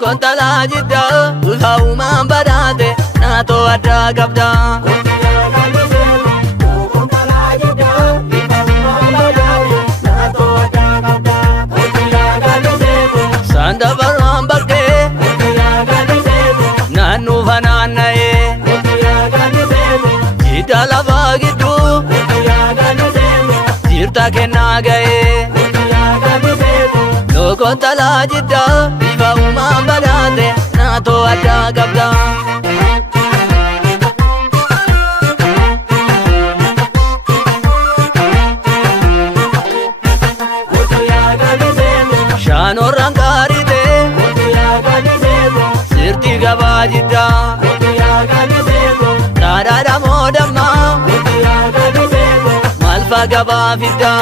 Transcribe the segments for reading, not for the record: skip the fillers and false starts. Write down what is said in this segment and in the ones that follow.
Kontala jidda ufauma badate nato adda kabda kontala jidda ufauma badate nato adda kabda sanda baram bakke nanu fananae jidda lava giddu jirta kenna gae kontala jidda ufauma badate nato adda kabda shano rangarite sirti gaba jidda dadada modamma malfa gaba fidda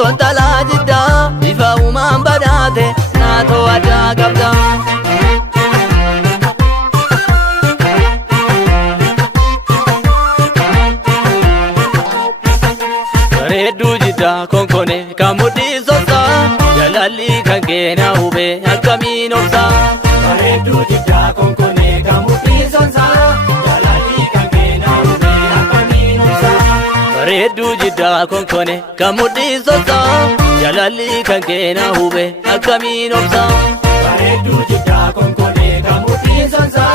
kontala jidda ufauma badate nato adda kabda bareeddu jidda konkone kamudhi sosa jalalli kan keena hube akkamiin obsa bareeddu jidda konkone kamudhi sosa jalalli kan keena hube akkamiin obsa bareeddu jidda konkone kamudhi sosa jalalli kan keena hube akkamiin obsa bareeddu jidda konkone kamudhi sosa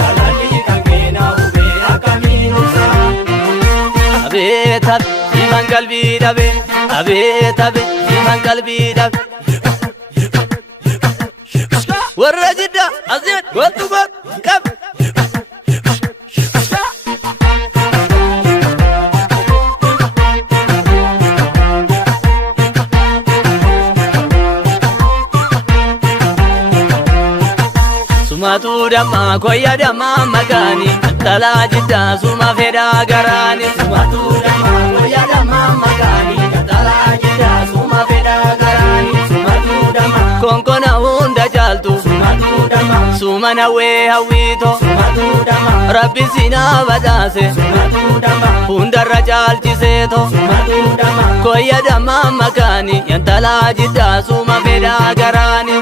jalalli kan keena hube akkamiin obsa abeet abe iman qalbii dhabe abeet abe iman qalbii dhabe warra jidda asiin wantu god qab sumatu damma koyya damma magani tala jidda suma feda garani sumatu damma koyya damma magani tala jidda suma feda garani sumatu damma konkona hunda jaltu sumatu damma sumana we hawito sumatu damma rabbi sina badase sumatu damma hunda rajalchiseto sumatu damma koyya damma magani tala jidda suma feda garani